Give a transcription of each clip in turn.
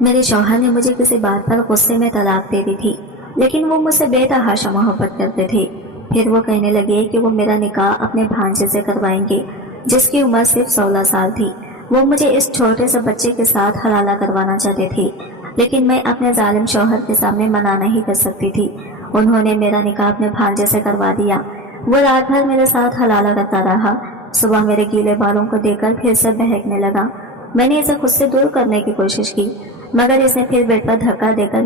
میرے شوہر نے مجھے کسی بات پر غصے میں طلاق دے دی تھی، لیکن وہ مجھ سے بے تحاشا محبت کرتے تھے۔ پھر وہ کہنے لگے کہ وہ میرا نکاح اپنے بھانجے سے کروائیں گے جس کی عمر صرف 16 سال تھی۔ وہ مجھے اس چھوٹے سے بچے کے ساتھ حلالہ کروانا چاہتے تھے، لیکن میں اپنے ظالم شوہر کے سامنے منع نہیں کر سکتی تھی۔ انہوں نے میرا نکاح اپنے بھانجے سے کروا دیا۔ وہ رات بھر میرے ساتھ حلالہ کرتا رہا۔ صبح میرے گیلے بالوں کو دیکھ کر پھر سے بہکنے لگا۔ میں نے اسے خود سے دور کرنے کی کوشش کی، مگر اس نے پھر بیڈ پر دھکا دے کر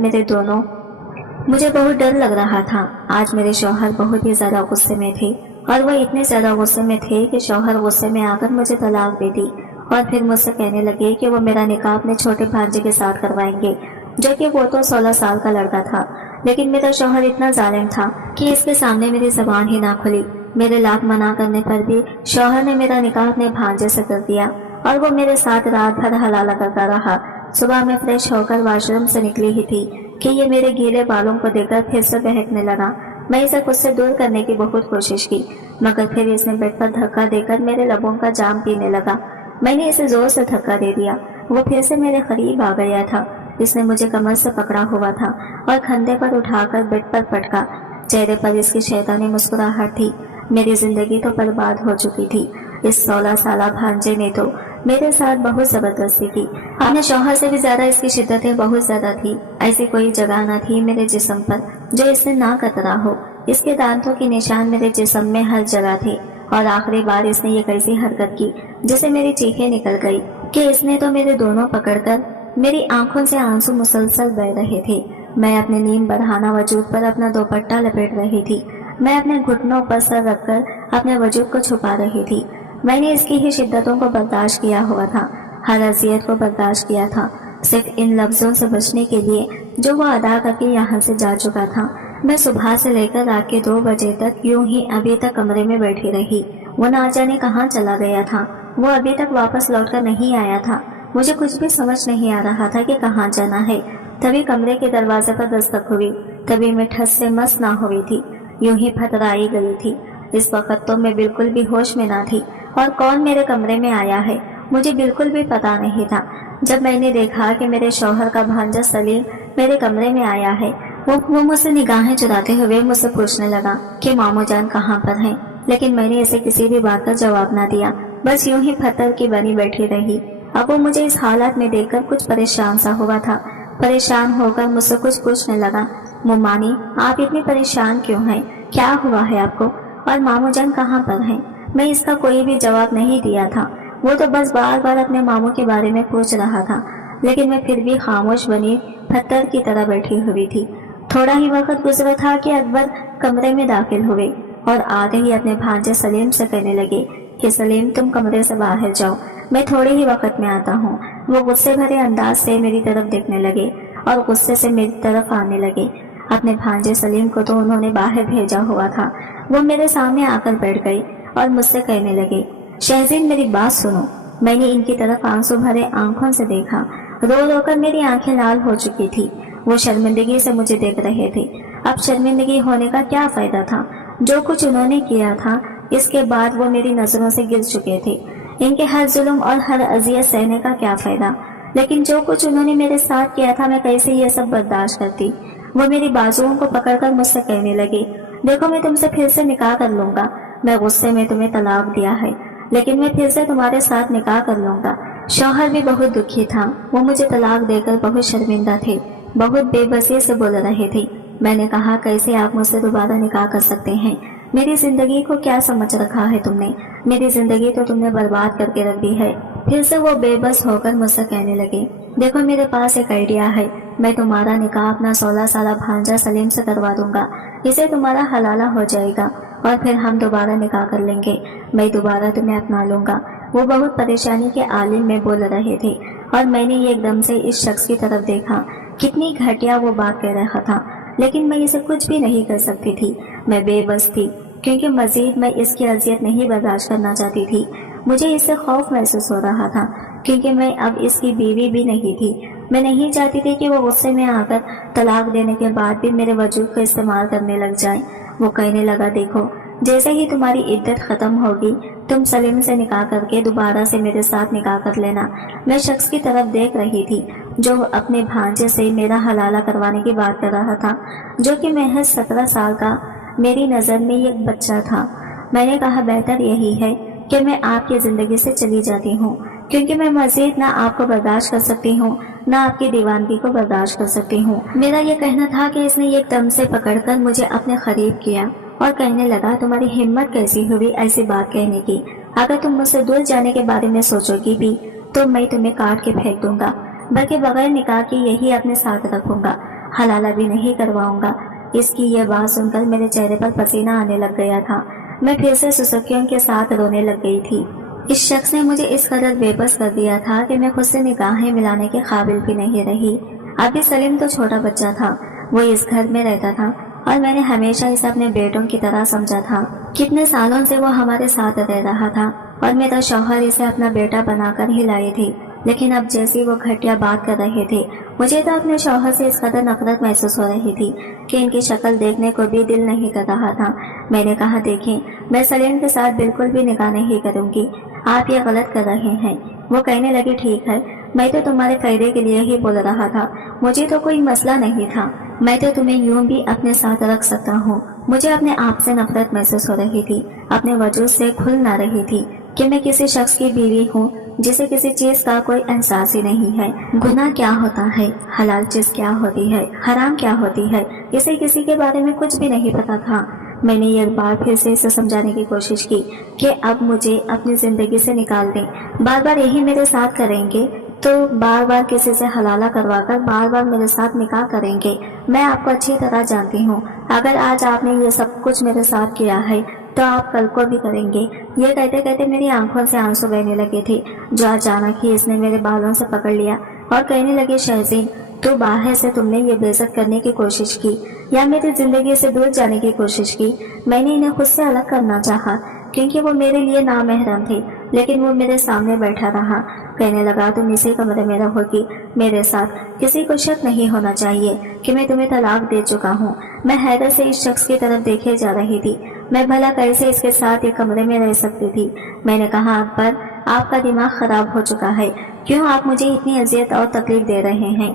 مجھے بہت ڈر لگ رہا تھا۔ آج میرے شوہر بہت ہی زیادہ غصے میں تھے، اور وہ اتنے زیادہ غصے میں تھے کہ شوہر غصے میں آ کر مجھے طلاق دے دی، اور پھر مجھ سے کہنے لگے کہ وہ میرا نکاح اپنے چھوٹے بھانجے کے ساتھ کروائیں گے، جو کہ وہ تو 16 سال کا لڑکا تھا۔ لیکن میرا شوہر اتنا ظالم تھا کہ اس کے سامنے میری زبان ہی نہ کھلی۔ میرے لاکھ منع کرنے پر بھی شوہر نے میرا نکاح اپنے بھانجے سے کر دیا، اور وہ میرے ساتھ رات بھر حلالہ کرتا رہا۔ صبح میں فریش ہو کر واش روم سے نکلی ہی تھی کہ یہ میرے گیلے بالوں کو دیکھ کر پھر سے بہکنے لگا۔ میں اسے خود سے دور کرنے کی بہت کوشش کی، مگر پھر اس نے بیڈ پر دھکا دے کر میرے لبوں کا جام پینے لگا۔ میں نے اسے زور سے دھکا دے دیا۔ وہ پھر سے میرے قریب آ گیا تھا۔ اس نے مجھے کمر سے پکڑا ہوا تھا اور کھندے پر اٹھا کر بیڈ پر پٹکا۔ چہرے پر اس کی شیطانی مسکراہٹ تھی۔ میری زندگی تو برباد ہو چکی تھی۔ اس 16 سالہ بھانجے نے تو میرے ساتھ بہت زبردستی کی۔ اپنے شوہر سے بھی زیادہ اس کی شدتیں بہت زیادہ تھی۔ ایسی کوئی جگہ نہ تھی میرے جسم پر جو اس سے نہ کترا ہو۔ اس کے دانتوں کے نشان میرے جسم میں ہر جگہ تھے، اور آخری بار اس نے یہ کیسی حرکت کی جسے میری چیخیں نکل گئی کہ اس نے تو میرے دونوں پکڑ کر میری آنکھوں سے آنسو مسلسل بہ رہے تھے۔ میں اپنے نیم برہنہ وجود پر اپنا دوپٹہ لپیٹ رہی تھی۔ میں اپنے گھٹنوں پر سر رکھ کر اپنے وجود کو چھپا رہی تھی۔ میں نے اس کی ہی شدتوں کو برداشت کیا ہوا تھا، ہر اذیت کو برداشت کیا تھا، صرف ان لفظوں سے بچنے کے لیے جو وہ ادا کر کے یہاں سے جا چکا تھا۔ میں صبح سے لے کر رات کے 2 بجے تک یوں ہی ابھی تک کمرے میں بیٹھی رہی۔ وہ نہ جانے کہاں چلا گیا تھا۔ وہ ابھی تک واپس لوٹ کر نہیں آیا تھا۔ مجھے کچھ بھی سمجھ نہیں آ رہا تھا کہ کہاں جانا ہے۔ تبھی کمرے کے دروازے پر دستک ہوئی۔ تبھی میں ٹھس سے مس نہ ہوئی تھی، یوں ہی پھترائی گئی تھی۔ اس وقت تو میں بالکل بھی ہوش میں نہ تھی، اور کون میرے کمرے میں آیا ہے مجھے بالکل بھی پتا نہیں تھا۔ جب میں نے دیکھا کہ میرے شوہر کا بھانجا سلیم میرے کمرے میں آیا ہے، وہ مجھ سے نگاہیں چراتے ہوئے مجھ سے پوچھنے لگا کہ مامو جان کہاں پر ہیں، لیکن میں نے اسے کسی بھی بات کا جواب نہ دیا، بس یوں ہی پتھر کی بنی بیٹھی رہی۔ اب وہ مجھے اس حالت میں دیکھ کر کچھ پریشان سا ہوا تھا۔ پریشان ہو کر مجھ سے کچھ پوچھنے لگا، ممانی آپ اتنی پریشان کیوں ہیں؟ کیا ہوا ہے آپ کو؟ اور مامو جان کہاں پر ہیں؟ میں اس کا کوئی بھی جواب نہیں دیا تھا۔ وہ تو بس بار بار اپنے ماموں کے بارے میں پوچھ رہا تھا، لیکن میں پھر بھی خاموش بنی پتھر کی طرح بیٹھی ہوئی تھی۔ تھوڑا ہی وقت گزرا تھا کہ اکبر کمرے میں داخل ہوئے، اور آتے ہی اپنے بھانجے سلیم سے کہنے لگے کہ سلیم تم کمرے سے باہر جاؤ، میں تھوڑے ہی وقت میں آتا ہوں۔ وہ غصے بھرے انداز سے میری طرف دیکھنے لگے اور غصے سے میری طرف آنے لگے۔ اپنے بھانجے سلیم کو تو انہوں نے باہر بھیجا ہوا تھا۔ وہ میرے سامنے آ کر بیٹھ گئے اور مجھ سے کہنے لگے، شہزین میری بات سنو۔ میں نے ان کی طرف آنسو بھرے آنکھوں سے دیکھا۔ رو رو کر میری آنکھیں لال ہو چکی تھی۔ وہ شرمندگی سے مجھے دیکھ رہے تھے۔ اب شرمندگی ہونے کا کیا فائدہ تھا؟ جو کچھ انہوں نے کیا تھا اس کے بعد وہ میری نظروں سے گر چکے تھے۔ ان کے ہر ظلم اور ہر اذیت سہنے کا کیا فائدہ؟ لیکن جو کچھ انہوں نے میرے ساتھ کیا تھا میں کیسے یہ سب برداشت کرتی؟ وہ میری بازوؤں کو پکڑ کر مجھ سے کہنے لگے، دیکھو میں تم سے پھر سے نکاح کر لوں گا۔ میں غصے میں تمہیں طلاق دیا ہے، لیکن میں پھر سے تمہارے ساتھ نکاح کر لوں گا۔ شوہر بھی بہت دکھی تھا۔ وہ مجھے طلاق دے کر بہت شرمندہ تھے، بہت بے بسی سے بول رہے تھے۔ میں نے کہا، کیسے آپ مجھ سے دوبارہ نکاح کر سکتے ہیں؟ میری زندگی کو کیا سمجھ رکھا ہے تم نے؟ میری زندگی تو تم نے برباد کر کے رکھ دی ہے۔ پھر سے وہ بے بس ہو کر مجھ سے کہنے لگے، دیکھو میرے پاس ایک آئیڈیا ہے، میں تمہارا نکاح اپنا 16 سالہ بھانجا سلیم سے کروا دوں گا، اسے تمہارا حلالہ ہو جائے گا، اور پھر ہم دوبارہ نکاح کر لیں گے، میں دوبارہ تمہیں اپنا لوں گا۔ وہ بہت پریشانی کے عالم میں بول رہے تھے، اور میں نے ایک دم سے اس شخص کی طرف دیکھا۔ کتنی گھٹیا وہ بات کہہ رہا تھا، لیکن میں اسے کچھ بھی نہیں کر سکتی تھی۔ میں بے بس تھی، کیونکہ مزید میں اس کی اذیت نہیں برداشت کرنا چاہتی تھی۔ مجھے اس سے خوف محسوس ہو رہا تھا، کیونکہ میں اب اس کی بیوی بھی نہیں تھی۔ میں نہیں چاہتی تھی کہ وہ غصے میں آ کر طلاق دینے کے بعد بھی میرے وجود کو استعمال کرنے لگ جائے۔ وہ کہنے لگا، دیکھو جیسے ہی تمہاری عدت ختم ہوگی تم سلیم سے نکاح کر کے دوبارہ سے میرے ساتھ نکاح کر لینا۔ میں شخص کی طرف دیکھ رہی تھی جو اپنے بھانجے سے میرا حلالہ کروانے کی بات کر رہا تھا، جو کہ محض 17 سال کا میری نظر میں ایک بچہ تھا۔ میں نے کہا بہتر یہی ہے کہ میں آپ کی زندگی سے چلی جاتی ہوں، کیونکہ میں مزید نہ آپ کو برداشت کر سکتی ہوں نہ آپ کی دیوانگی کو برداشت کر سکتی ہوں۔ میرا یہ کہنا تھا کہ اس نے ایک دم سے پکڑ کر مجھے اپنے قریب کیا اور کہنے لگا تمہاری ہمت کیسی ہوئی ایسی بات کہنے کی؟ اگر تم مجھ سے دور جانے کے بارے میں سوچو گی بھی تو میں تمہیں کاٹ کے پھینک دوں گا، بلکہ بغیر نکاح کی یہی اپنے ساتھ رکھوں گا، حلالہ بھی نہیں کرواؤں گا۔ اس کی یہ بات سن کر میرے چہرے پر پسینہ آنے لگ گیا تھا، میں پھر سے سسکیوں کے ساتھ رونے لگ گئی تھی۔ اس شخص نے مجھے اس قدر بے بس کر دیا تھا کہ میں خود سے نگاہیں ملانے کے قابل بھی نہیں رہی۔ ابھی سلیم تو چھوٹا بچہ تھا، وہ اس گھر میں رہتا تھا اور میں نے ہمیشہ اسے اپنے بیٹوں کی طرح سمجھا تھا۔ کتنے سالوں سے وہ ہمارے ساتھ رہ رہا تھا اور میرا شوہر اسے اپنا بیٹا بنا کر ہی لائی تھی، لیکن اب جیسی وہ گھٹیا بات کر رہے تھے، مجھے تو اپنے شوہر سے اس قدر نفرت محسوس ہو رہی تھی کہ ان کی شکل دیکھنے کو بھی دل نہیں کر رہا تھا۔ میں نے کہا دیکھیں، میں سلیم کے ساتھ بالکل بھی نکاح نہیں کروں گی، آپ یہ غلط کر رہے ہیں۔ وہ کہنے لگی ٹھیک ہے، میں تو تمہارے فائدے کے لیے ہی بول رہا تھا، مجھے تو کوئی مسئلہ نہیں تھا، میں تو تمہیں یوں بھی اپنے ساتھ رکھ سکتا ہوں۔ مجھے اپنے آپ سے نفرت محسوس ہو رہی تھی، اپنے وجود سے کھل نہ رہی تھی کہ میں کسی شخص کی بیوی ہوں جسے کسی چیز کا کوئی احساس ہی نہیں ہے۔ گناہ کیا ہوتا ہے، حلال چیز کیا ہوتی ہے، حرام کیا ہوتی ہے، اسے کسی کے بارے میں کچھ بھی نہیں پتا تھا۔ میں نے ایک بار پھر سے اسے سمجھانے کی کوشش کی کہ اب مجھے اپنی زندگی سے نکال دیں، بار بار یہی میرے ساتھ کریں گے تو بار بار کسی سے حلالہ کروا کر بار بار میرے ساتھ نکاح کریں گے۔ میں آپ کو اچھی طرح جانتی ہوں، اگر آج آپ نے یہ سب کچھ میرے ساتھ کیا ہے تو آپ کل کو بھی کریں گے۔ یہ کہتے کہتے میری آنکھوں سے آنسو بہنے لگے تھے، جو اچانک ہی اس نے میرے بالوں سے پکڑ لیا اور کہنے لگے شہزین، تو باہر سے تم نے یہ بے عزت کرنے کی کوشش کی یا میری زندگی سے دور جانے کی کوشش کی؟ میں نے انہیں خود سے الگ کرنا چاہا کیونکہ وہ میرے لیے نامحرم تھی، لیکن وہ میرے سامنے بیٹھا رہا۔ کہنے لگا تم اسی کمرے میں رہو گی میرے ساتھ، کسی کو شک نہیں ہونا چاہیے کہ میں تمہیں طلاق دے چکا ہوں۔ میں حیرت سے اس شخص کی طرف دیکھے جا رہی تھی، میں بھلا کیسے اس کے ساتھ ایک کمرے میں رہ سکتی تھی۔ میں نے کہا اکبر، آپ کا دماغ خراب ہو چکا ہے، کیوں آپ مجھے اتنی اذیت اور تکلیف دے رہے ہیں؟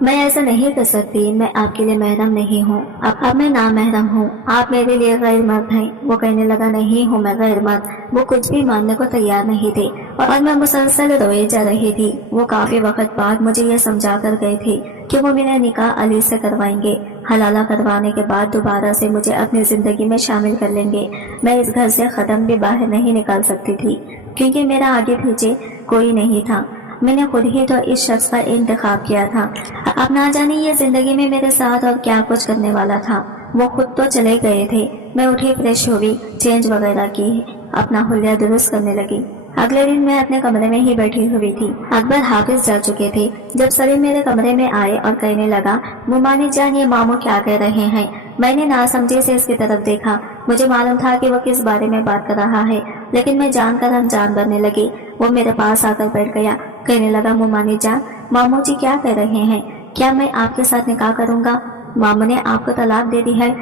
میں ایسا نہیں کر سکتی، میں آپ کے لیے محرم نہیں ہوں، اب میں نامحرم ہوں، آپ میرے لیے غیر مرد ہیں۔ وہ کہنے لگا نہیں ہوں میں غیر مرد۔ وہ کچھ بھی ماننے کو تیار نہیں تھے اور میں مسلسل روئی جا رہی تھی۔ وہ کافی وقت بعد مجھے یہ سمجھا کر گئے تھے کہ وہ میرا نکاح علی سے کروائیں گے، حلالہ کروانے کے بعد دوبارہ سے مجھے اپنی زندگی میں شامل کر لیں گے۔ میں اس گھر سے قدم بھی باہر نہیں نکال سکتی تھی کیونکہ میرا آگے پیچھے کوئی نہیں تھا، میں نے خود ہی تو اس شخص کا انتخاب کیا تھا۔ اب نہ جانے یہ زندگی میں میرے ساتھ اور کیا کچھ کرنے والا تھا۔ وہ خود تو چلے گئے تھے، میں اٹھی، فریش ہوئی، چینج وغیرہ کی، اپنا حلیہ درست کرنے لگی۔ اگلے دن میں اپنے کمرے میں ہی بیٹھی ہوئی تھی، اکبر حافظ جا چکے تھے جب سلیم میرے کمرے میں آئے اور کہنے لگا ممانی جان، یہ ماموں کیا کہہ رہے ہیں؟ میں نے ناسمجھی سے اس کی طرف دیکھا، مجھے معلوم تھا کہ وہ کس بارے میں بات کر رہا ہے، لیکن میں جان کر انجان بننے لگی۔ وہ میرے پاس آ کر بیٹھ گیا، کہنے لگا ممانی جان، ماموں جی کیا کہہ رہے ہیں؟ کیا میں آپ کے ساتھ نکاح کروں گا؟ ماموں نے آپ کو طلاق دے دی ہے؟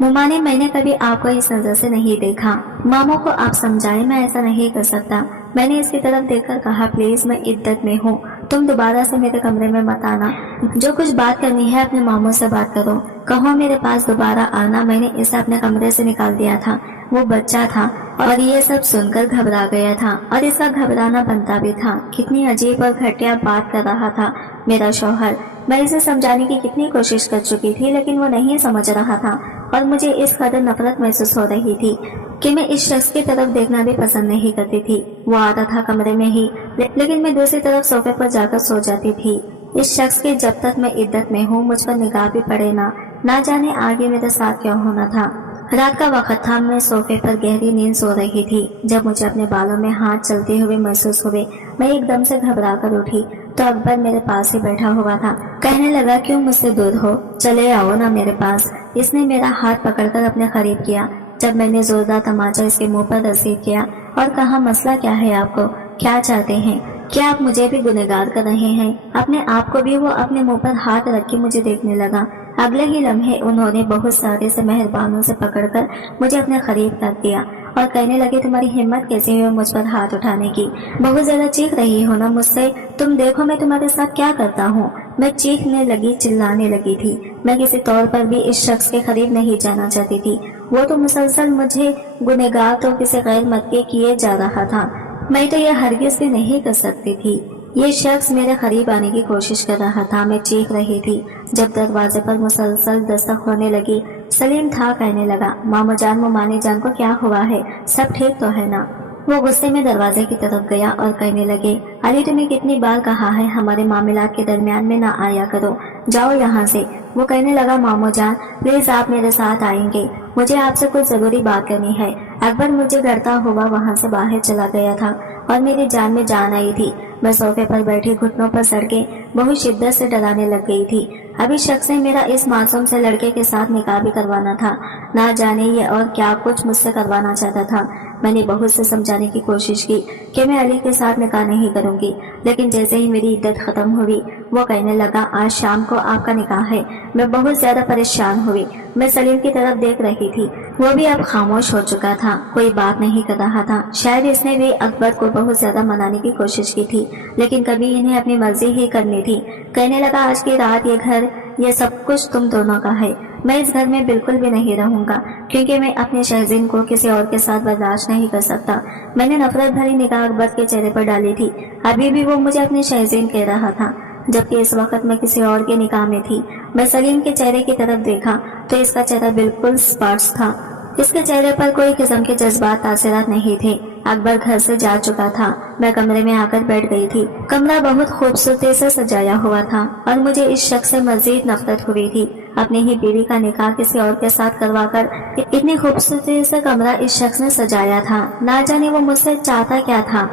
ممانی، میں نے کبھی آپ کو اس نظر سے نہیں دیکھا، ماموں کو آپ سمجھائیں، میں ایسا نہیں کر سکتا۔ میں نے اس کی طرف دیکھ کر کہا پلیز، میں عدت میں ہوں، تم دوبارہ سے میرے کمرے میں مت آنا، جو کچھ بات کرنی ہے اپنے ماموں سے بات کرو، کہو میرے پاس دوبارہ آنا، میں نے اسے اپنے کمرے سے نکال دیا تھا۔ وہ بچہ تھا اور یہ سب سن کر گھبرا گیا تھا اور اس کا گھبرانا بنتا بھی تھا۔ کتنی عجیب اور گھٹیا بات کر رہا تھا میرا شوہر۔ میں اسے سمجھانے کی کتنی کوشش کر چکی تھی لیکن وہ نہیں سمجھ رہا تھا اور مجھے اس قدر نفرت محسوس ہو رہی تھی کہ میں اس شخص کی طرف دیکھنا بھی پسند نہیں کرتی تھی۔ وہ آتا تھا کمرے میں ہی لیکن میں دوسری طرف صوفے پر جا کر سو جاتی تھی۔ اس شخص کی جب تک میں عدت میں ہوں مجھ پر نگاہ بھی پڑے نہ جانے آگے میرے ساتھ کیا ہونا تھا۔ رات کا وقت تھا، میں صوفے پر گہری نیند سو رہی تھی جب مجھے اپنے بالوں میں ہاتھ چلتے ہوئے محسوس ہوئے۔ میں ایک دم سے گھبرا کر اٹھی تو اکبر میرے پاس ہی بیٹھا ہوا تھا۔ کہنے لگا کیوں مجھ سے دور ہو، چلے آؤ نا میرے پاس۔ اس نے میرا ہاتھ پکڑ کر اپنے قریب کیا جب میں نے زوردار تماچا اس کے منہ پر رسید کیا اور کہا مسئلہ کیا ہے آپ کو، کیا چاہتے ہیں؟ کیا آپ مجھے بھی گنہگار کر رہے ہیں؟ اپنے آپ کو بھی وہ اپنے منہ پر ہاتھ رکھ کے مجھے دیکھنے لگا۔ اگلے ہی لمحے انہوں نے بہت سارے سے مہربانوں سے پکڑ کر مجھے اپنے قریب کر دیا और कहने लगे तुम्हारी हिम्मत कैसे हुई मुझ पर हाथ उठाने की, बहुत ज्यादा चीख रही हो ना मुझसे, तुम देखो मैं तुम्हारे साथ क्या करता हूँ। मैं चीखने लगी, चिल्लाने लगी थी। मैं किसी तौर पर भी इस शख्स के करीब नहीं जाना चाहती थी। वो तो मुसलसल मुझे गुनहगार तो किसी गैर मत के किए जा रहा था। मैं तो यह हरगिज भी नहीं कर सकती थी। ये शख्स मेरे करीब आने की कोशिश कर रहा था। मैं चीख रही थी। जब दरवाजे पर मुसलसल दस्तक होने लगी, सलीम था कहने लगा, मामू जान, मुमानी जान को क्या हुआ है, सब ठीक तो है ना। वो गुस्से में दरवाजे की तरफ गया और कहने लगे, अली तुम्हें कितनी बार कहा है हमारे मामलात के दरमियान में ना आया करो, जाओ यहाँ से। वो कहने लगा, मामू जान प्लीज आप मेरे साथ आएंगे, मुझे आपसे कुछ जरूरी बात करनी है। अकबर मुझे डरता हुआ वहाँ से बाहर चला गया था और मेरी जान में जान आई थी। मैं सोफे पर बैठी घुटनों पर सड़ के बहुत शिद्दत से डराने लग गई थी। अभी शख्स ने मेरा इस मासूम से लड़के के साथ निकाह भी करवाना था। ना जाने ये और क्या कुछ मुझसे करवाना चाहता था। मैंने बहुत से समझाने की कोशिश की कि मैं अली के साथ निकाह नहीं करूंगी, लेकिन जैसे ही मेरी इद्दत खत्म हुई वो कहने लगा, आज शाम को आपका निकाह है। मैं बहुत ज्यादा परेशान हुई। मैं सलीम की तरफ देख रही थी, वो भी अब खामोश हो चुका था, कोई बात नहीं कर रहा था। शायद इसने भी अकबर को बहुत ज्यादा मनाने की कोशिश की थी, लेकिन कभी इन्हें अपनी मर्जी ही करनी थी। कहने लगा, आज की रात ये घर, ये सब कुछ तुम दोनों का है। मैं इस घर में बिल्कुल भी नहीं रहूंगा, क्योंकि मैं अपने शहज़ीन को किसी और के साथ बर्दाश्त नहीं कर सकता। मैंने नफरत भरी निगाह अकबर के चेहरे पर डाली थी। अभी भी वो मुझे अपने शहज़ीन कह रहा था, जबकि इस वक्त मैं किसी और के निकाह में थी। मैं सलीम के चेहरे की तरफ देखा तो इसका चेहरा बिल्कुल स्पष्ट था। इसके चेहरे पर कोई किस्म के जज्बात तासीरात नहीं थे। अकबर घर से जा चुका था। मैं कमरे में आकर बैठ गई थी। कमरा बहुत खूबसूरती से सजाया हुआ था और मुझे इस शख्स से मजीद नफरत हुई थी। अपनी ही बीवी का निकाह किसी और के साथ करवाकर इतनी खूबसूरती से कमरा इस शख्स ने सजाया था। ना जाने वो मुझसे चाहता क्या था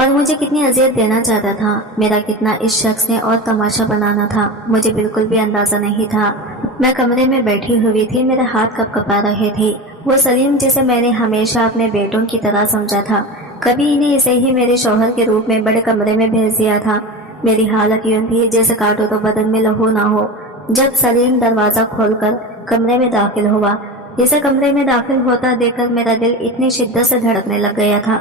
और मुझे कितनी अजियत देना चाहता था। मेरा कितना इस शख्स ने और तमाशा बनाना था, मुझे बिल्कुल भी अंदाजा नहीं था। मैं कमरे में बैठी हुई थी, मेरे हाथ कपकपा रहे थे। वो सलीम जिसे मैंने हमेशा अपने बेटों की तरह समझा था, कभी इन्हें इसे ही मेरे शौहर के रूप में बड़े कमरे में भेज दिया था। मेरी हालत यूं थी जैसे काटो तो बदन में लहू ना हो। जब सलीम दरवाजा खोलकर कमरे में दाखिल हुआ, इसे कमरे में दाखिल होता देखकर मेरा दिल इतनी शिद्दत से धड़कने लग गया था।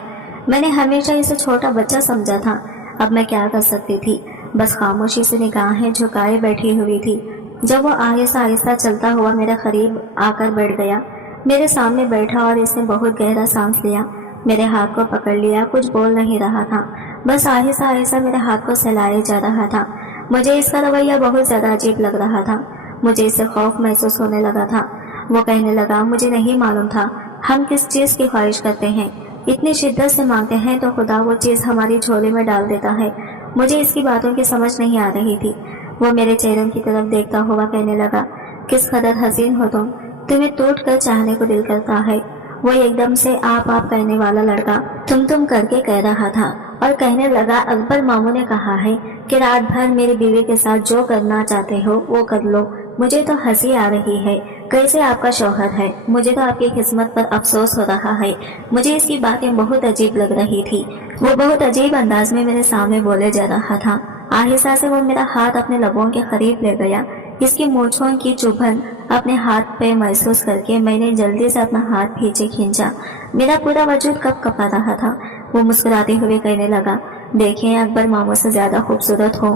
मैंने हमेशा इसे छोटा बच्चा समझा था। अब मैं क्या कर सकती थी, बस खामोशी से निगाहें झुकाए बैठी हुई थी। जब वो आहिस्ता आहिस्ता चलता हुआ मेरे करीब आकर बैठ गया, मेरे सामने बैठा और इसने बहुत गहरा सांस लिया, मेरे हाथ को पकड़ लिया। कुछ बोल नहीं रहा था, बस आहिस्ता आहिस्ता मेरे हाथ को सहलाए जा रहा था। मुझे इसका रवैया बहुत ज्यादा अजीब लग रहा था। मुझे इससे खौफ महसूस होने लगा था। वो कहने लगा, मुझे नहीं मालूम था हम किस चीज की ख्वाहिश करते हैं, इतनी शिद्दत से मांगते हैं तो खुदा वो चीज हमारी झोले में डाल देता है। मुझे इसकी बातों की समझ नहीं आ रही थी। वो मेरे चेहरे की तरफ देखता हुआ कहने लगा, किस कदर हसीन हो तुम, तुम्हें टूट कर चाहने को दिल करता है। वो एकदम से आप कहने वाला लड़का तुम करके कह रहा था और कहने लगा, अकबर मामू ने कहा है कि रात भर मेरी बीवी के साथ जो करना चाहते हो वो कर लो। मुझे तो हंसी आ रही है, कैसे आपका शौहर है, मुझे तो आपकी किस्मत पर अफसोस हो रहा है। मुझे इसकी बातें बहुत अजीब लग रही थी। वो बहुत अजीब अंदाज में मेरे सामने बोले जा रहा था। आहिस्ता से वो मेरा हाथ अपने लबों के करीब ले गया। इसकी मूंछों की चुभन अपने हाथ पे महसूस करके मैंने जल्दी से अपना हाथ पीछे खींचा। मेरा पूरा वजूद कपकपा रहा था। वो मुस्कुराते हुए कहने लगा, देखिए अकबर मामू से ज्यादा खूबसूरत हो,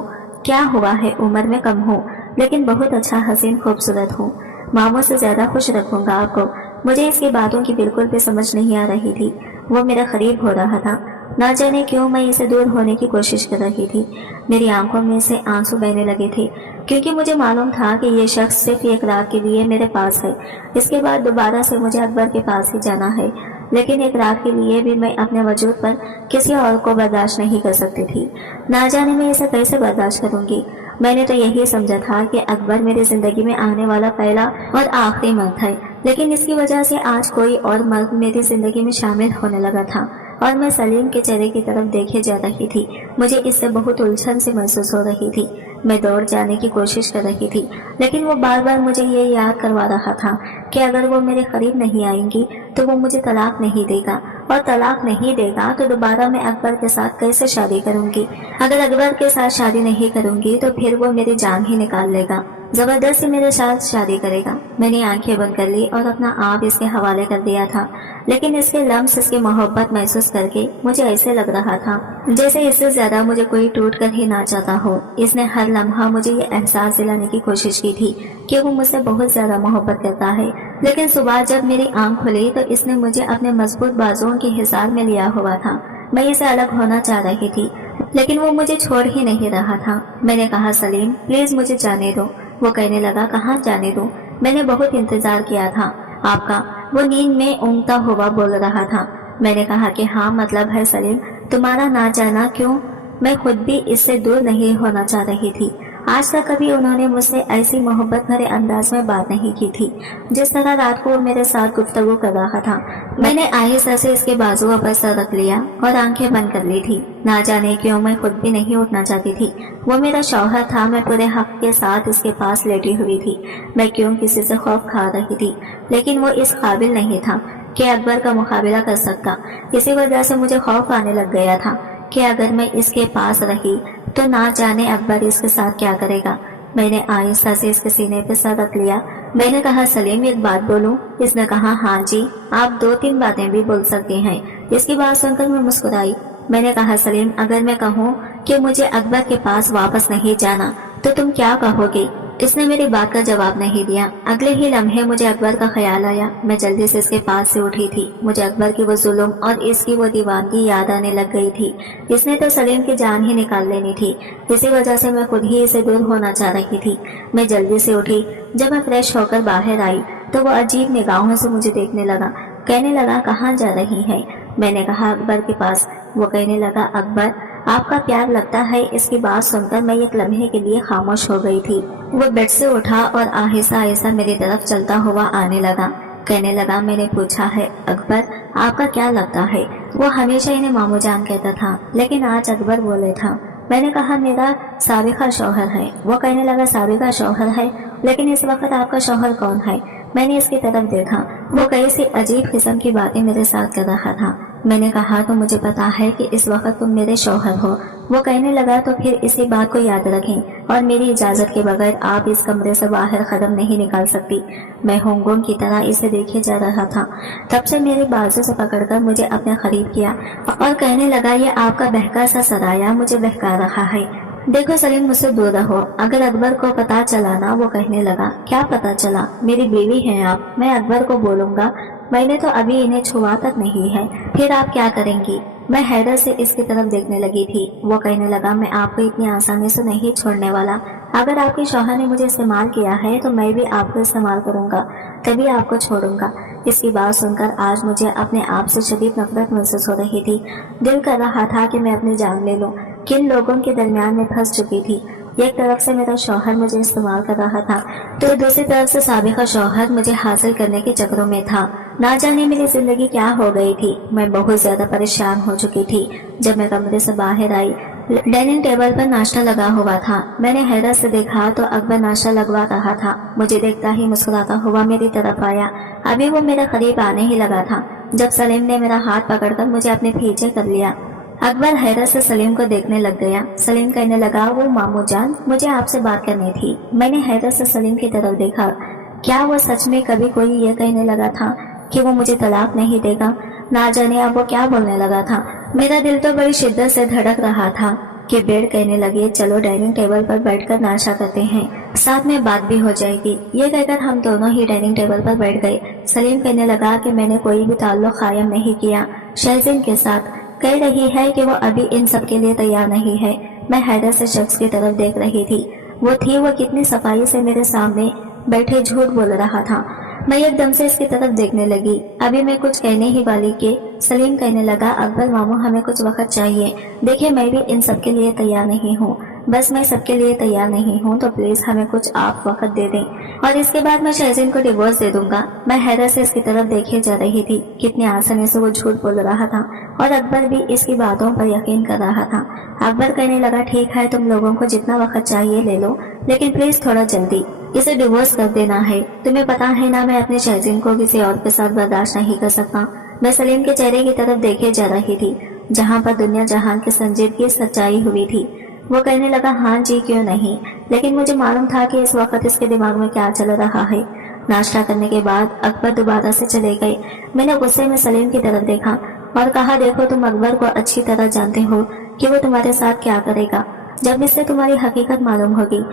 क्या हुआ है उम्र में कम हो, लेकिन बहुत अच्छा हसीन खूबसूरत हूँ। मामू से ज्यादा खुश रखूंगा आपको। मुझे इसकी बातों की बिल्कुल भी समझ नहीं आ रही थी। वो मेरा करीब हो रहा था। ना जाने क्यों मैं इसे दूर होने की कोशिश कर रही थी। मेरी आंखों में से आंसू बहने लगे थे, क्योंकि मुझे मालूम था कि ये शख्स सिर्फ एक रात के लिए मेरे पास है। इसके बाद दोबारा से मुझे अकबर के पास ही जाना है, लेकिन एक रात के लिए भी मैं अपने वजूद पर किसी और को बर्दाश्त नहीं कर सकती थी। ना जाने मैं इसे कैसे बर्दाश्त करूंगी। मैंने तो यही समझा था कि अकबर मेरी जिंदगी में आने वाला पहला और आखिरी मर्द है, लेकिन इसकी वजह से आज कोई और मर्द मेरी जिंदगी में शामिल होने लगा था और मैं सलीम के चेहरे की तरफ देखे जा रही थी। मुझे इससे बहुत उलझन सी महसूस हो रही थी। मैं दौड़ जाने की कोशिश कर रही थी, लेकिन वो बार बार मुझे ये याद करवा रहा था कि अगर वो मेरे करीब नहीं आएंगी तो वो मुझे तलाक नहीं देगा, और तलाक नहीं देगा तो दोबारा मैं अकबर के साथ कैसे शादी करूंगी। अगर अकबर के साथ शादी नहीं करूंगी तो फिर वो मेरी जान ही निकाल लेगा। जबरदस्ती मेरे साथ शादी करेगा। मैंने आंखें बंद कर ली और अपना आप इसके हवाले कर दिया था, लेकिन इसके लम्स, इसकी मोहब्बत महसूस करके मुझे ऐसे लग रहा था जैसे इससे ज्यादा मुझे कोई टूट कर ही ना चाहता हो। इसने हर लम्हा मुझे ये एहसास दिलाने की कोशिश की थी कि वो मुझसे बहुत ज्यादा मोहब्बत करता है, लेकिन सुबह जब मेरी आंख खुली तो इसने मुझे अपने मजबूत बाजुओं के हिसार में लिया हुआ था। मैं इसे अलग होना चाह रही थी, लेकिन वो मुझे छोड़ ही नहीं रहा था। मैंने कहा, सलीम प्लीज मुझे जाने दो। वो कहने लगा, कहाँ जाने दो? मैंने बहुत इंतजार किया था आपका। वो नींद में ऊँघता हुआ बोल रहा था। मैंने कहा कि हाँ, मतलब है सलीम, तुम्हारा ना जाना क्यों? मैं खुद भी इससे दूर नहीं होना चाह रही थी। आज तक कभी उन्होंने मुझसे ऐसी मोहब्बत भरे अंदाज में बात नहीं की थी जिस तरह रात को वो मेरे साथ गुफ्तगू कर रहा था। मैंने आहिस्ता से इसके बाजुओं पर सर रख लिया और आंखें बंद कर ली थी। ना जाने क्यों मैं खुद भी नहीं उठना चाहती थी। वो मेरा शौहर था, मैं पूरे हक के साथ इसके पास लेटी हुई थी। मैं क्यों किसी से खौफ खा रही थी, लेकिन वो इस काबिल नहीं था कि अकबर का मुकाबला कर सकता। इसी वजह से मुझे खौफ आने लग गया था कि अगर मैं इसके पास रही तो ना जाने अकबर इसके साथ क्या करेगा। मैंने आहिस्ता से इसके सीने पे सर रख लिया। मैंने कहा, सलीम एक बात बोलूं? इसने कहा, हाँ जी, आप 2-3 बातें भी बोल सकते हैं। इसकी बात सुनकर मैं मुस्कुराई। मैंने कहा, सलीम अगर मैं कहूँ कि मुझे अकबर के पास वापस नहीं जाना तो तुम क्या कहोगे? इसने मेरी बात का जवाब नहीं दिया। अगले ही लम्हे मुझे अकबर का ख्याल आया। मैं जल्दी से इसके पास से उठी थी। मुझे अकबर की वो जुल्म और इसकी वो दीवानगी याद आने लग गई थी। इसने तो सलीम की जान ही निकाल लेनी थी। इसी वजह से मैं खुद ही इसे दूर होना चाह रही थी। मैं जल्दी से उठी। जब मैं फ्रेश होकर बाहर आई तो वो अजीब निगाहों से मुझे देखने लगा। कहने लगा, कहाँ जा रही है? मैंने कहा, अकबर के पास। वो कहने लगा, अकबर आपका प्यार लगता है। इसकी बात सुनकर मैं एक लम्हे के लिए खामोश हो गई थी। वो बेड से उठा और आहिस्ता आहिस्ता मेरी तरफ चलता हुआ आने लगा। कहने लगा, मैंने पूछा है अकबर आपका क्या लगता है? वो हमेशा इन्हें मामू जान कहता था, लेकिन आज अकबर बोले था। मैंने कहा, मेरा साबिका शौहर है। वो कहने लगा, साबिका शौहर है, लेकिन इस वक्त आपका शौहर कौन है? मैंने इसकी तरफ देखा। वो कई सी अजीब किस्म की बातें मेरे साथ कर रहा था। मैंने कहा, तो मुझे पता है कि इस वक्त तुम मेरे शौहर हो। वो कहने लगा, तो फिर इसी बात को याद रखें और मेरी इजाजत के बगैर आप इस कमरे से बाहर कदम नहीं निकाल सकती। मैं होंगोंग की तरह इसे देखे जा रहा था। तब से मेरे बाजू से पकड़कर मुझे अपने करीब किया और कहने लगा, ये आपका बहका सा सराया मुझे बहका रहा है। देखो सलीम, मुझसे दूर रहो। अगर अकबर को पता चला ना। वो कहने लगा, क्या पता चला? मेरी बीवी हैं आप। मैं अकबर को बोलूंगा। मैंने तो अभी इन्हें छुआ तक नहीं है। फिर आप क्या करेंगी? मैं हैरत से इसकी तरफ देखने लगी थी। वो कहने लगा, मैं आपको इतनी आसानी से नहीं छोड़ने वाला। अगर आपके शौहर ने मुझे इस्तेमाल किया है तो मैं भी आपको इस्तेमाल करूंगा, तभी आपको छोड़ूंगा। इसकी बात सुनकर आज मुझे अपने आप से शदीद नफरत महसूस हो रही थी। दिल कर रहा था कि मैं अपनी जान ले लूं। किन लोगों के दरमियान में फंस चुकी थी। एक तरफ से मेरा शौहर मुझे इस्तेमाल कर रहा था तो दूसरी तरफ से साबिका शौहर मुझे हासिल करने के चक्रों में था। ना जाने मेरी जिंदगी क्या हो गई थी। मैं बहुत ज्यादा परेशान हो चुकी थी। जब मैं कमरे से बाहर आई, डाइनिंग टेबल पर नाश्ता लगा हुआ था। मैंने हैरत से देखा तो अकबर नाश्ता लगवा रहा था। मुझे देखता ही मुस्कुराता हुआ मेरी तरफ आया। अभी वो मेरे करीब आने ही लगा था जब सलीम ने मेरा हाथ पकड़कर मुझे अपने पीछे कर लिया। अकबर हैरत से सलीम को देखने लग गया। सलीम कहने लगा, वो मामू जान, मुझे आपसे बात करनी थी। मैंने हैरत से सलीम की तरफ देखा। क्या वो सच में कभी कोई ये कहने लगा था कि वो मुझे तलाक नहीं देगा? ना जाने अब वो क्या बोलने लगा था। मेरा दिल तो बड़ी शिद्दत से धड़क रहा था कि बेड कहने लगे, चलो डाइनिंग टेबल पर बैठकर नाश्ता करते हैं, साथ में बात भी हो जाएगी। ये कहकर हम दोनों ही डाइनिंग टेबल पर बैठ गए। सलीम कहने लगा कि मैंने कोई भी ताल्लुक कायम नहीं किया शहज़ीन के साथ। कह रही है कि वो अभी इन सब के लिए तैयार नहीं है। मैं हैरत से शख्स की तरफ देख रही थी। वो कितनी सफाई से मेरे सामने बैठे झूठ बोल रहा था। मैं एकदम से इसकी तरफ देखने लगी। अभी मैं कुछ कहने ही वाली कि सलीम कहने लगा, अकबर मामू हमें कुछ वक्त चाहिए। देखिए, मैं भी इन सब के लिए तैयार नहीं हूँ। बस मैं सबके लिए तैयार नहीं हूँ, तो प्लीज हमें कुछ आप वक्त दे दें और इसके बाद मैं शहज़ीन को डिवोर्स दे दूंगा। मैं हैरत से इसकी तरफ देखे जा रही थी। कितनी आसानी से वो झूठ बोल रहा था और अकबर भी इसकी बातों पर यकीन कर रहा था। अकबर कहने लगा, ठीक है, तुम लोगों को जितना वक्त चाहिए ले लो, लेकिन प्लीज थोड़ा जल्दी इसे डिवोर्स कर देना है। तुम्हें पता है ना, मैं अपने शहज़ीन को किसी और के साथ बर्दाश्त नहीं कर सकता। मैं सलीम के चेहरे की तरफ देखे जा रही थी, जहाँ पर दुनिया जहान की संजीदगी सच्चाई हुई थी। वो कहने लगा हाँ जी क्यों नहीं, लेकिन मुझे मालूम था कि इस वक्त इसके दिमाग में क्या चल रहा है। नाश्ता करने के बाद अकबर दोबारा से चले गए। मैंने गुस्से में सलीम की तरफ देखा और कहा देखो तुम अकबर को अच्छी तरह जानते हो कि वो तुम्हारे साथ क्या करेगा जब इससे तुम्हारी हकीकत मालूम होगी।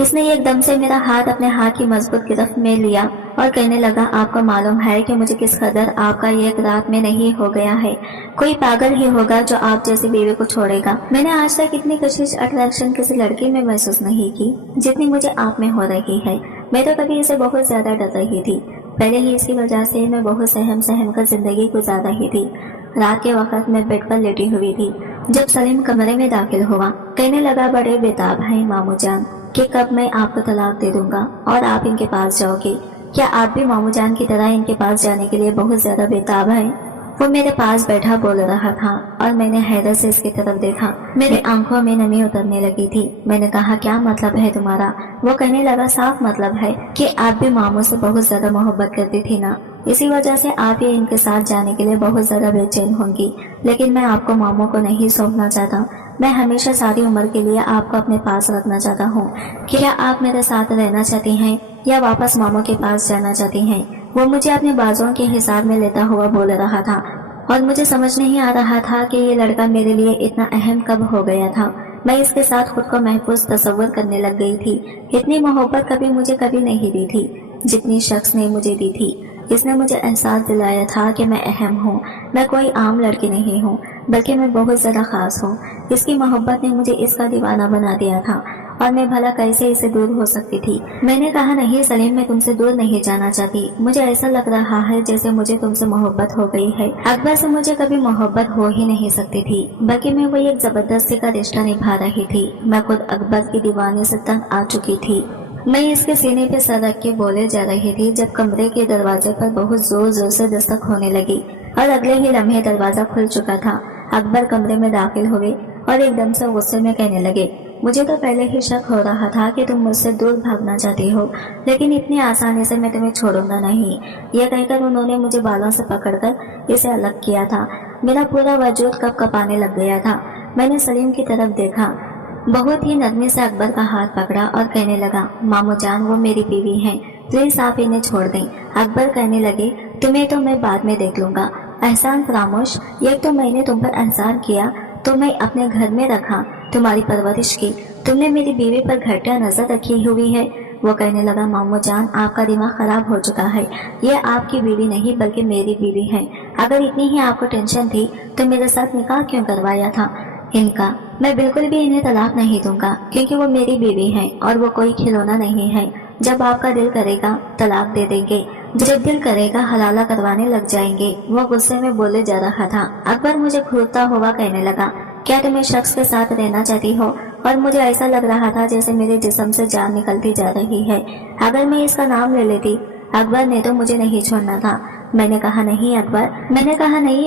इसने एकदम से मेरा हाथ अपने हाथ की मजबूत गिरफ्त में लिया और कहने लगा आपको मालूम है कि मुझे किस कदर आपका ये एक रात में नहीं हो गया है। कोई पागल ही होगा जो आप जैसी बीवी को छोड़ेगा। मैंने आज तक इतनी कशिश अट्रैक्शन किसी लड़की में महसूस नहीं की जितनी मुझे आप में हो रही है। मैं तो कभी इसे बहुत ज्यादा डर रही थी। पहले ही इसकी वजह से मैं बहुत सहम कर जिंदगी गुजार रही थी। रात के वक्त मैं बेड पर लेटी हुई थी जब सलीम कमरे में दाखिल हुआ। कहने लगा बड़े बेताब हैं मामू जान कि कब मैं आपको तलाक दे दूंगा और आप इनके पास जाओगे। क्या आप भी मामू जान की तरह इनके पास जाने के लिए बहुत ज्यादा बेताब हैं? वो मेरे पास बैठा बोल रहा था और मैंने हैरत से इसकी तरफ देखा। मेरी आंखों में नमी उतरने लगी थी। मैंने कहा क्या मतलब है तुम्हारा? वो कहने लगा साफ मतलब है कि आप भी मामू से बहुत ज्यादा मोहब्बत करती थी ना, इसी वजह से आप ये इनके साथ जाने के लिए बहुत ज्यादा बेचैन होंगी। लेकिन मैं आपको मामू को नहीं सौंपना चाहता। मैं हमेशा सारी उम्र के लिए आपको अपने पास रखना चाहता हूँ। क्या आप मेरे साथ रहना चाहती हैं या वापस मामू के पास जाना चाहती हैं? वो मुझे अपने बाजुओं के हिसाब में लेता हुआ बोल रहा था और मुझे समझ नहीं आ रहा था कि ये लड़का मेरे लिए इतना अहम कब हो गया था। मैं इसके साथ खुद को महफूज तस्वर करने लग गई थी। इतनी मोहब्बत कभी नहीं दी थी जितनी शख्स ने मुझे दी थी। इसने मुझे एहसास दिलाया था कि मैं अहम हूँ। मैं कोई आम लड़की नहीं हूँ बल्कि मैं बहुत ज्यादा खास हूँ। इसकी मोहब्बत ने मुझे इसका दीवाना बना दिया था और मैं भला कैसे इसे दूर हो सकती थी। मैंने कहा नहीं सलीम, मैं तुमसे दूर नहीं जाना चाहती। मुझे ऐसा लग रहा है जैसे मुझे तुमसे मोहब्बत हो गई है। अकबर से मुझे कभी मोहब्बत हो ही नहीं सकती थी, बल्कि मैं वही एक जबरदस्ती का रिश्ता निभा रही थी। मैं खुद अकबर की दीवानी से तंग आ चुकी थी। मैं इसके सीने पे सर रख के बोले जा रही थी जब कमरे के दरवाजे पर बहुत जोर जोर से दस्तक होने लगी और अगले ही लम्हे दरवाजा खुल चुका था। अकबर कमरे में दाखिल हुए और एकदम से गुस्से में कहने लगे मुझे तो पहले ही शक हो रहा था कि तुम मुझसे दूर भागना चाहती हो, लेकिन इतनी आसानी से मैं तुम्हें छोड़ूंगा नहीं। यह कहकर उन्होंने मुझे बालों से पकड़कर इसे अलग किया था। मेरा पूरा वजूद कँपाने लग गया था। मैंने सलीम की तरफ देखा। बहुत ही नरमी से अकबर का हाथ पकड़ा और कहने लगा मामू जान वो मेरी बीवी हैं, प्लीज आप इन्हें छोड़ दें। अकबर कहने लगे तुम्हें तो मैं बाद में देख लूंगा। एहसान फरामोश, ये तो मैंने तुम पर एहसान किया तो मैं अपने घर में रखा, तुम्हारी परवरिश की। तुमने मेरी बीवी पर घटिया नजर रखी हुई है। वो कहने लगा मामू जान आपका दिमाग खराब हो चुका है। ये आपकी बीवी नहीं बल्कि मेरी बीवी है। अगर इतनी ही आपको टेंशन थी तो मेरे साथ निकाह क्यों करवाया था इनका? मैं बिल्कुल भी इन्हें तलाक नहीं दूंगा क्योंकि वो मेरी बीवी हैं और वो कोई खिलौना नहीं है। जब आपका दिल करेगा तलाक दे देंगे, जब दिल करेगा हलाला करवाने लग जाएंगे। वो गुस्से में बोले जा रहा था। अकबर मुझे घूरता हुआ कहने लगा क्या तुम इस शख्स के साथ रहना चाहती हो? और मुझे ऐसा लग रहा था जैसे मेरे जिस्म से जान निकलती जा रही है। अगर मैं इसका नाम ले लेती अकबर ने तो मुझे नहीं छोड़ना था। मैंने कहा नहीं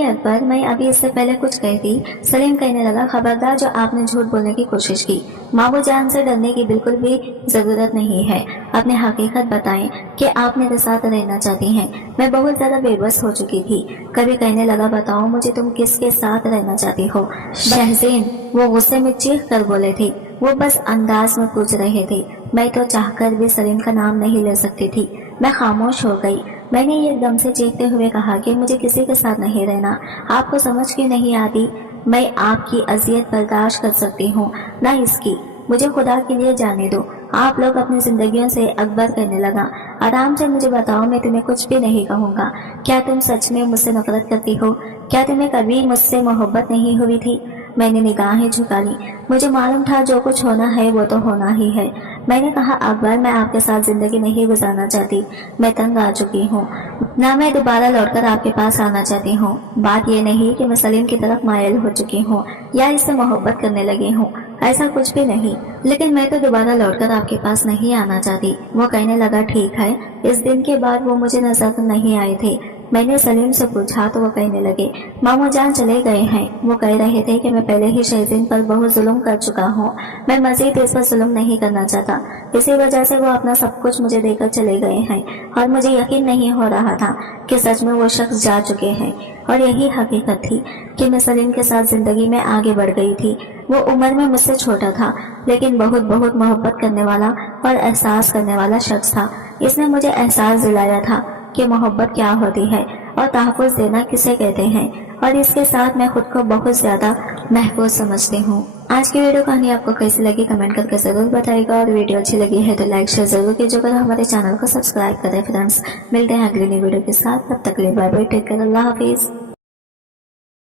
अकबर, मैं अभी इससे पहले कुछ कहती। सलीम कहने लगा खबरदार जो आपने झूठ बोलने की कोशिश की। मामू जान से डरने की बिल्कुल भी जरूरत नहीं है। अपनी हकीकत बताएं कि आप मेरे साथ रहना चाहती हैं। मैं बहुत ज्यादा बेबस हो चुकी थी। कभी कहने लगा बताओ मुझे तुम किसके साथ रहना चाहती हो? शहज़ेन, वो गुस्से में चीख कर बोले थे। वो बस अंदाज में पूछ रहे थे। मैं तो चाहकर भी सलीम का नाम नहीं ले सकती थी। मैं खामोश हो गई। मैंने ये एकदम से चीखते हुए कहा कि मुझे किसी के साथ नहीं रहना। आपको समझ क्यों नहीं आती? मैं आपकी अजियत बर्दाश्त कर सकती हूँ ना इसकी। मुझे खुदा के लिए जाने दो। आप लोग अपनी जिंदगियों से। अकबर कहने लगा आराम से मुझे बताओ, मैं तुम्हें कुछ भी नहीं कहूँगा। क्या तुम सच में मुझसे नफरत करती हो? क्या तुम्हें कभी मुझसे मोहब्बत नहीं हुई थी? मैंने निगाहें झुका ली। मुझे मालूम था जो कुछ होना है वो तो होना ही है। मैंने कहा अकबर मैं आपके साथ जिंदगी नहीं गुजारना चाहती। मैं तंग आ चुकी हूँ। ना मैं दोबारा लौटकर आपके पास आना चाहती हूँ। बात यह नहीं कि मैं सलीम की तरफ मायल हो चुकी हूँ या इससे मोहब्बत करने लगी हूँ, ऐसा कुछ भी नहीं। लेकिन मैं तो दोबारा लौटकर आपके पास नहीं आना चाहती। वो कहने लगा ठीक है। इस दिन के बाद वो मुझे नजर नहीं आए थे। मैंने सलीम से पूछा तो वो कहने लगे, मामू जान चले गए हैं। वो कह रहे थे कि मैं पहले ही शहजीन पर बहुत जुल्म कर चुका हूँ, मैं मजीद इस पर जुल्म नहीं करना चाहता, इसी वजह से वो अपना सब कुछ मुझे देकर चले गए हैं। और मुझे यकीन नहीं हो रहा था कि सच में वो शख्स जा चुके हैं। और यही हकीकत थी कि मैं सलीम के साथ जिंदगी में आगे बढ़ गई थी। वो उम्र में मुझसे छोटा था, लेकिन बहुत बहुत मोहब्बत करने वाला और एहसास करने वाला शख्स था। इसने मुझे एहसास दिलाया था कि मोहब्बत क्या होती है और तहफ़्फ़ुज़ देना किसे कहते हैं, और इसके साथ मैं खुद को बहुत ज़्यादा महफूज समझती हूँ। आज की वीडियो कहानी आपको कैसी लगी कमेंट करके ज़रूर बताइएगा, और वीडियो अच्छी लगी है तो लाइक शेयर ज़रूर कीजिएगा और हमारे चैनल को सब्सक्राइब करें। फ्रेंड्स, मिलते हैं अगली नई वीडियो के साथ, तब तक के लिए बाय बाय, टेक केयर, अल्लाह हाफिज़।